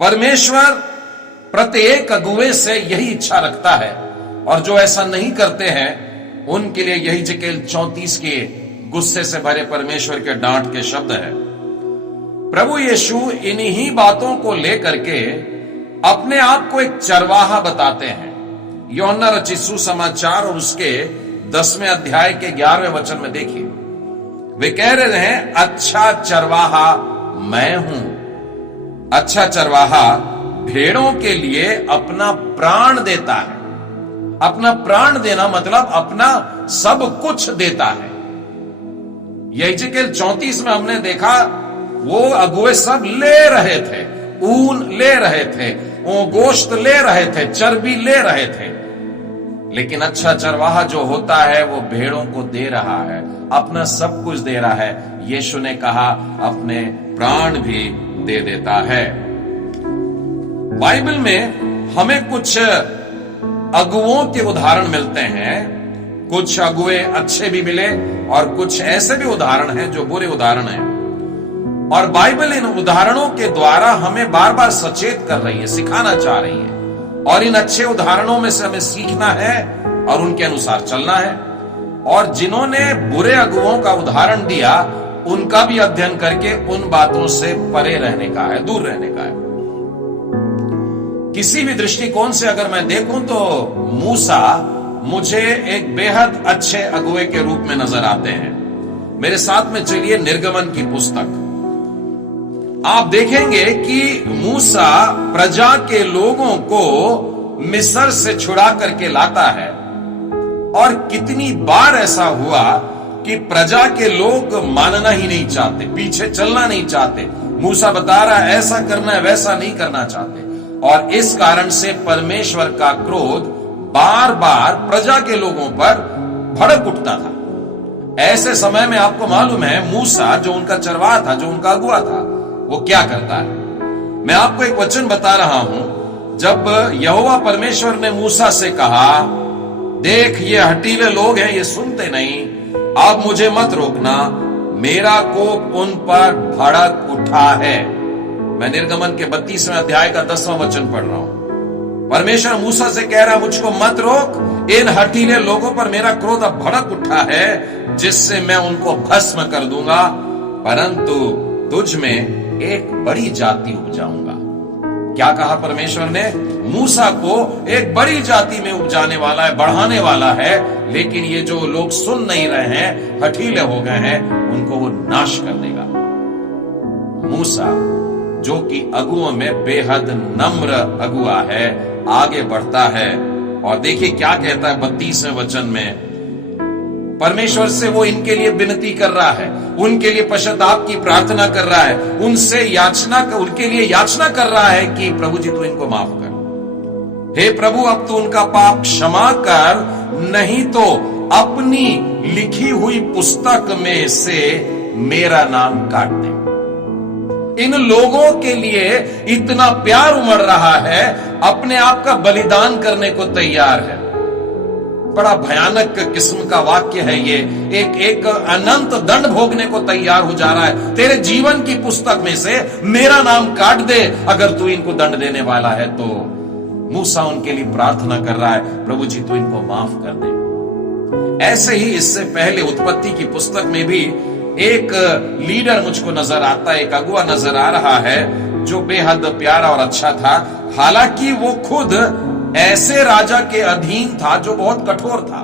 परमेश्वर प्रत्येक अगुवे से यही इच्छा रखता है, और जो ऐसा नहीं करते हैं उनके लिए यही जकेल 34 के गुस्से से भरे परमेश्वर के डांट के शब्द है। प्रभु यीशु इन्हीं बातों को लेकर के अपने आप को एक चरवाहा बताते हैं। यूहन्ना रचित सुसमाचार और उसके 10वें अध्याय के 11वें वचन में देखिए, वे कह रहे हैं, अच्छा चरवाहा मैं हूं। अच्छा चरवाहा भेड़ों के लिए अपना प्राण देता है। अपना प्राण देना मतलब अपना सब कुछ देता है। यही जकेल 34 में हमने देखा, वो अगुवे सब ले रहे थे, ऊन ले रहे थे, वो गोश्त ले रहे थे, चर्बी ले रहे थे, लेकिन अच्छा चरवाहा जो होता है वो भेड़ों को दे रहा है, अपना सब कुछ दे रहा है। यीशु ने कहा अपने प्राण भी दे देता है। बाइबल में हमें कुछ अगुवों के उदाहरण मिलते हैं। कुछ अगुवे अच्छे भी मिले और कुछ ऐसे भी उदाहरण हैं जो बुरे उदाहरण हैं, और बाइबल इन उदाहरणों के द्वारा हमें बार बार सचेत कर रही है, सिखाना चाह रही है, और इन अच्छे उदाहरणों में से हमें सीखना है और उनके अनुसार चलना है। और जिन्होंने बुरे अगुवों का उदाहरण दिया उनका भी अध्ययन करके उन बातों से परे रहने का है, दूर रहने का है। किसी भी दृष्टिकोण से अगर मैं देखूं तो मूसा मुझे एक बेहद अच्छे अगुवे के रूप में नजर आते हैं। मेरे साथ में चलिए निर्गमन की पुस्तक। आप देखेंगे कि मूसा प्रजा के लोगों को मिस्र से छुड़ा करके लाता है, और कितनी बार ऐसा हुआ कि प्रजा के लोग मानना ही नहीं चाहते, पीछे चलना नहीं चाहते। मूसा बता रहा है ऐसा करना है, वैसा नहीं करना चाहते, और इस कारण से परमेश्वर का क्रोध बार बार प्रजा के लोगों पर भड़क उठता था। ऐसे समय में आपको मालूम है मूसा जो उनका चरवाहा था, जो उनका अगुवा था, वो क्या करता है। मैं आपको एक वचन बता रहा हूं। जब यहोवा परमेश्वर ने मूसा से कहा, देख ये हठीले लोग हैं, ये सुनते नहीं, अब मुझे मत रोकना, मेरा कोप उन पर भड़क उठा है। मैं निर्गमन के 32वें अध्याय का 10वां वचन पढ़ रहा हूं। परमेश्वर मूसा से कह रहा, मुझको मत रोक, इन हठीले लोगों पर मेरा क्रोध अब भड़क उठा है, जिससे मैं उनको भस्म कर दूंगा, परंतु तुझ में एक बड़ी जाति उपजाऊंगा। क्या कहा परमेश्वर ने? मूसा को एक बड़ी जाति में उपजाने वाला है, बढ़ाने वाला है, लेकिन ये जो लोग सुन नहीं रहे हैं, हठीले हो गए हैं, उनको वो नाश कर देगा। मूसा जो कि अगुओं में बेहद नम्र अगुआ है, आगे बढ़ता है, और देखिए क्या कहता है 32वें वचन में। परमेश्वर से वो इनके लिए विनती कर रहा है, उनके लिए पश्चाताप की प्रार्थना कर रहा है, उनसे उनके लिए याचना कर रहा है कि प्रभु जी तू इनको माफ कर। हे प्रभु, अब तू उनका पाप क्षमा कर, नहीं तो अपनी लिखी हुई पुस्तक में से मेरा नाम काट दे। इन लोगों के लिए इतना प्यार उमड़ रहा है, अपने आप का बलिदान करने को तैयार है। बड़ा भयानक किस्म का वाक्य है ये। एक अनंत दंड भोगने को तैयार हो जा रहा है। तेरे जीवन की पुस्तक में से मेरा नाम काट दे अगर तू इनको दंड देने वाला है तो। मूसा उनके लिए प्रार्थना कर रहा है, प्रभु जी तू इनको माफ कर दे। ऐसे ही इससे पहले उत्पत्ति की पुस्तक में भी एक लीडर मुझको नजर आता है, एक अगुआ नजर आ रहा है जो बेहद प्यारा और अच्छा था। हालांकि वो खुद ऐसे राजा के अधीन था जो बहुत कठोर था।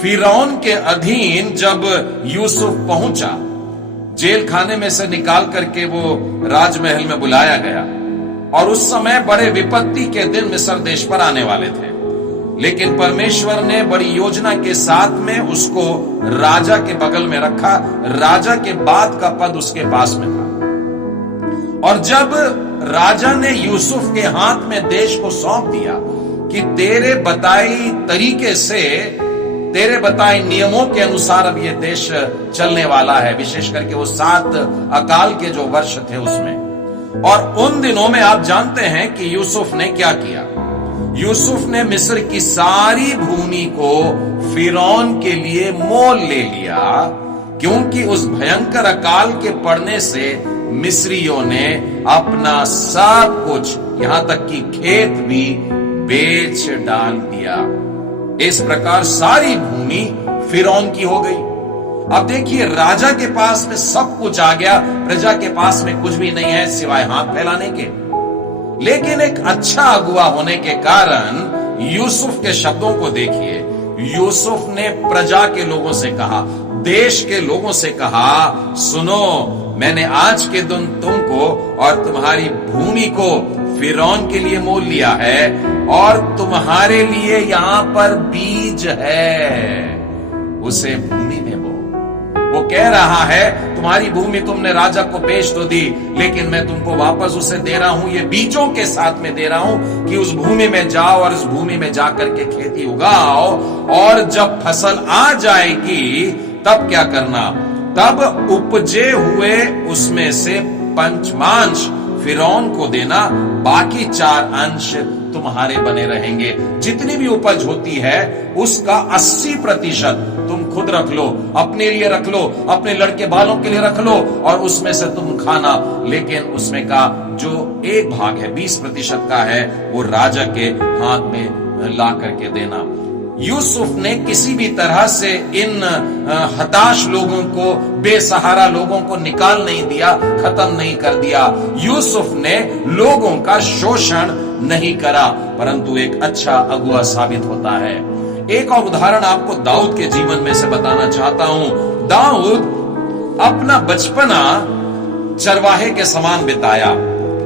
फिरौन के अधीन जब यूसुफ पहुंचा, जेल खाने में से निकाल करके वो राजमहल में बुलाया गया, और उस समय बड़े विपत्ति के दिन मिस्र देश पर आने वाले थे, लेकिन परमेश्वर ने बड़ी योजना के साथ में उसको राजा के बगल में रखा। राजा के बाद का पद उसके पास में था, और जब राजा ने यूसुफ के हाथ में देश को सौंप दिया कि तेरे बताई तरीके से, तेरे बताए नियमों के अनुसार अब ये देश चलने वाला है, विशेष करके वो 7 अकाल के जो वर्ष थे उसमें। और उन दिनों में आप जानते हैं कि यूसुफ ने क्या किया। यूसुफ ने मिस्र की सारी भूमि को फिरौन के लिए मोल ले लिया, क्योंकि उस भयंकर अकाल के पड़ने से मिस्रियों ने अपना सब कुछ, यहां तक कि खेत भी बेच डाल दिया। इस प्रकार सारी भूमि फिरौन की हो गई। अब देखिए, राजा के पास में सब कुछ आ गया, प्रजा के पास में कुछ भी नहीं है सिवाय हाथ फैलाने के। लेकिन एक अच्छा अगुवा होने के कारण यूसुफ के शब्दों को देखिए। यूसुफ ने प्रजा के लोगों से कहा, देश के लोगों से कहा, सुनो, मैंने आज के दिन तुमको और तुम्हारी भूमि को फिरौन के लिए मोल लिया है और तुम्हारे लिए यहां पर बीज है, उसे भूमि में बो। वो कह रहा है, तुम्हारी भूमि तुमने राजा को बेच तो दी, लेकिन मैं तुमको वापस उसे दे रहा हूं, ये बीजों के साथ में दे रहा हूं कि उस भूमि में जाओ और उस भूमि में जाकर के खेती उगाओ, और जब फसल आ जाएगी तब क्या करना, तब उपजे हुए उसमें से पंचमांश फिरौन को देना, बाकी 4 अंश तुम्हारे बने रहेंगे। जितनी भी उपज होती है उसका 80% तुम खुद रख लो, अपने लिए रख लो, अपने लड़के बालों के लिए रख लो, और उसमें से तुम खाना। लेकिन उसमें का जो एक भाग है 20% का है, वो राजा के हाथ में ला करके देना। यूसुफ ने किसी भी तरह से इन हताश लोगों को, बेसहारा लोगों को निकाल नहीं दिया, खत्म नहीं कर दिया। यूसुफ ने लोगों का शोषण नहीं करा, परंतु एक अच्छा अगुवा साबित होता है। एक और उदाहरण आपको दाऊद के जीवन में से बताना चाहता हूं। दाऊद अपना बचपना चरवाहे के समान बिताया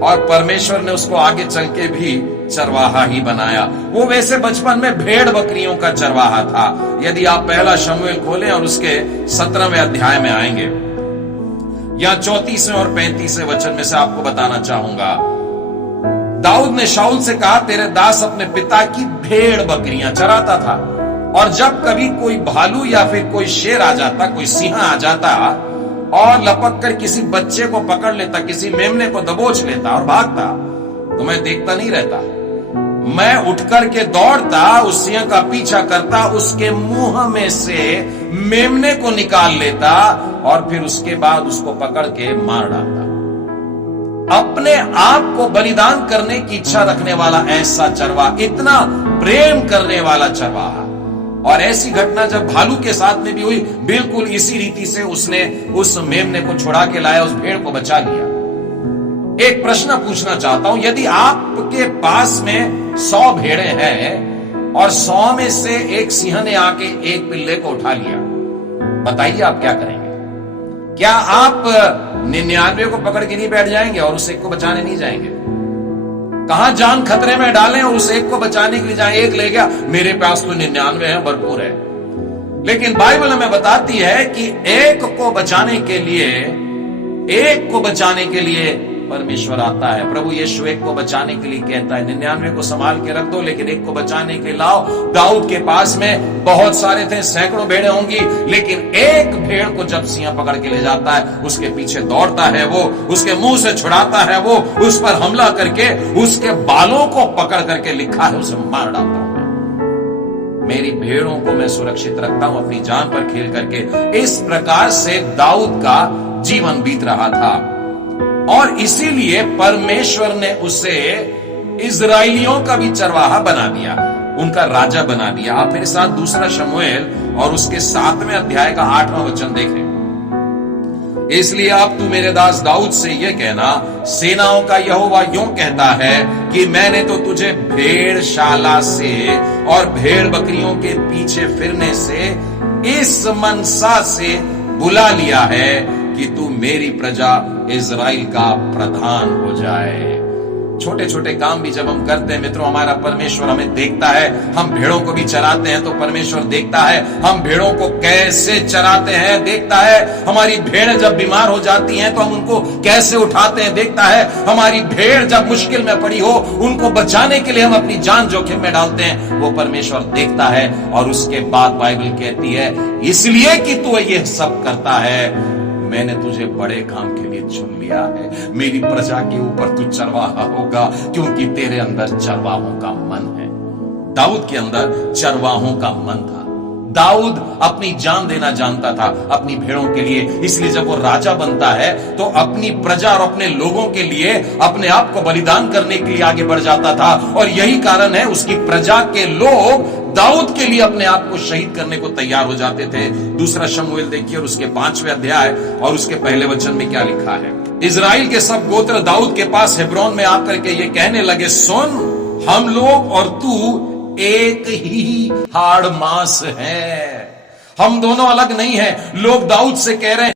और परमेश्वर ने उसको आगे चल के भी चरवाहा ही बनाया। वो वैसे बचपन में भेड़ बकरियों का चरवाहा था। यदि आप पहला शमूएल खोलें और उसके 17वें अध्याय में आएंगे, या 34वें और 35वें वचन में से आपको बताना चाहूंगा। दाऊद ने शाऊल से कहा, तेरे दास अपने पिता की भेड़ बकरियां चराता था, और जब कभी कोई भालू या फिर कोई शेर आ जाता, कोई सिंह आ जाता और लपक कर किसी बच्चे को पकड़ लेता, किसी मेमने को दबोच लेता और भागता, तो मैं देखता नहीं रहता, मैं उठकर के दौड़ता, उस सिंह का पीछा करता, उसके मुंह में से मेमने को निकाल लेता और फिर उसके बाद उसको पकड़ के मार डालता। अपने आप को बलिदान करने की इच्छा रखने वाला ऐसा चरवाहा, इतना प्रेम करने वाला चरवाहा। और ऐसी घटना जब भालू के साथ में भी हुई, बिल्कुल इसी रीति से उसने उस मेमने को छुड़ा के लाया, उस भेड़ को बचा लिया। एक प्रश्न पूछना चाहता हूं, यदि आपके पास में 100 भेड़े हैं और 100 में से एक सिंह ने आके एक पिल्ले को उठा लिया, बताइए आप क्या करेंगे? क्या आप 99 को पकड़ के नहीं बैठ जाएंगे और उस एक को बचाने नहीं जाएंगे? कहां जान खतरे में डालें और उस एक को बचाने के लिए जाए? एक ले गया, मेरे पास तो 99 है, भरपूर है। लेकिन बाइबल हमें बताती है कि एक को बचाने के लिए परमेश्वर आता है। प्रभु यीशु एक को बचाने के लिए कहता है, 99 को संभाल के रख दो, लेकिन एक को बचाने के लाओ। दाऊद के पास में बहुत सारे थे, सैकड़ों भेड़ें होंगी, लेकिन एक भेड़ को जब सिंह पकड़ के ले जाता है, उसके पीछे दौड़ता है वो, उसके मुंह से छुड़ाता है वो, उस पर हमला करके उसके बालों को पकड़ करके, लिखा है, उसे मार डालता हूं। मेरी भेड़ों को मैं सुरक्षित रखता हूं अपनी जान पर खेल करके। इस प्रकार से दाऊद का जीवन बीत रहा था, और इसीलिए परमेश्वर ने उसे इजराइलियों का भी चरवाहा बना दिया, उनका राजा बना दिया। आप मेरे साथ दूसरा शमूएल और उसके 7वें अध्याय का 8वां वचन देखें। इसलिए अब तू मेरे दास दाऊद से यह कहना, सेनाओं का यहोवा यूं कहता है कि मैंने तो तुझे भेड़शाला से और भेड़ बकरियों के पीछे फिरने से इस मनसा से बुला लिया है कि तू मेरी प्रजा इज़राइल का प्रधान हो जाए। छोटे छोटे काम भी जब हम करते हैं मित्रों, हमारा परमेश्वर हमें देखता है। हम भेड़ों को भी चराते हैं तो परमेश्वर देखता है, हम भेड़ों को कैसे चराते हैं देखता है। हमारी भेड़ जब बीमार हो जाती हैं तो हम उनको कैसे उठाते हैं देखता है। हमारी भेड़ जब मुश्किल में पड़ी हो, उनको बचाने के लिए हम अपनी जान जोखिम में डालते हैं, वो परमेश्वर देखता है। और उसके बाद बाइबल कहती है, इसलिए कि तू ये सब करता है, मैंने तुझे बड़े काम के लिए चुन लिया है। मेरी प्रजा के ऊपर तू चरवाहा होगा, क्योंकि तेरे अंदर चरवाहों का मन है। दाऊद के अंदर चरवाहों का मन था। दाऊद अपनी जान देना जानता था अपनी भेड़ों के लिए, इसलिए जब वो राजा बनता है तो अपनी प्रजा और अपने लोगों के लिए अपने आप को बलिदान करने के लिए आगे बढ़ जाता था। और यही कारण है उसकी प्रजा के लोग दाऊद के लिए अपने आप को शहीद करने को तैयार हो जाते थे। दूसरा शमूएल देखिए और उसके 5वें अध्याय और उसके पहले वचन में क्या लिखा है। इजराइल के सब गोत्र दाऊद के पास हेब्रोन में आकर के ये कहने लगे, सुन, हम लोग और तू एक ही हाड़ मांस है, हम दोनों अलग नहीं हैं। लोग दाऊद से कह रहे हैं